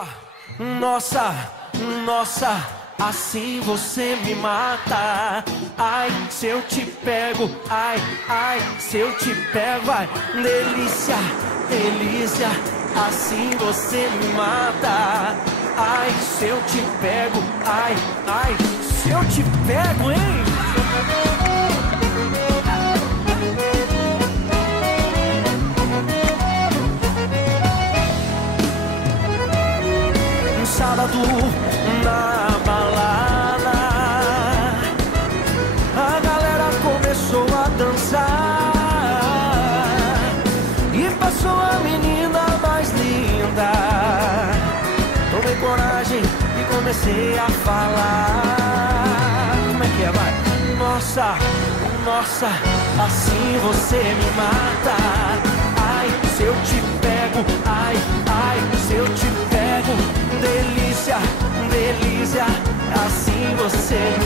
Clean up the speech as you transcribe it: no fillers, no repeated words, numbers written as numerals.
Nossa, nossa, nossa, assim você me mata. Ai, se eu te pego, ai, ai, se eu te pego, ai, delícia, delícia, assim você me mata. Ai, se eu te pego, ai, ai, se eu te pego, hein? Sábado na balada, a galera começou a dançar e passou a menina mais linda. Tomei coragem e comecei a falar. Como é que é, vai? Nossa, nossa, assim você me mata. Ai, se eu te pego, ai, ai, se eu te pego, delícia, delícia, assim você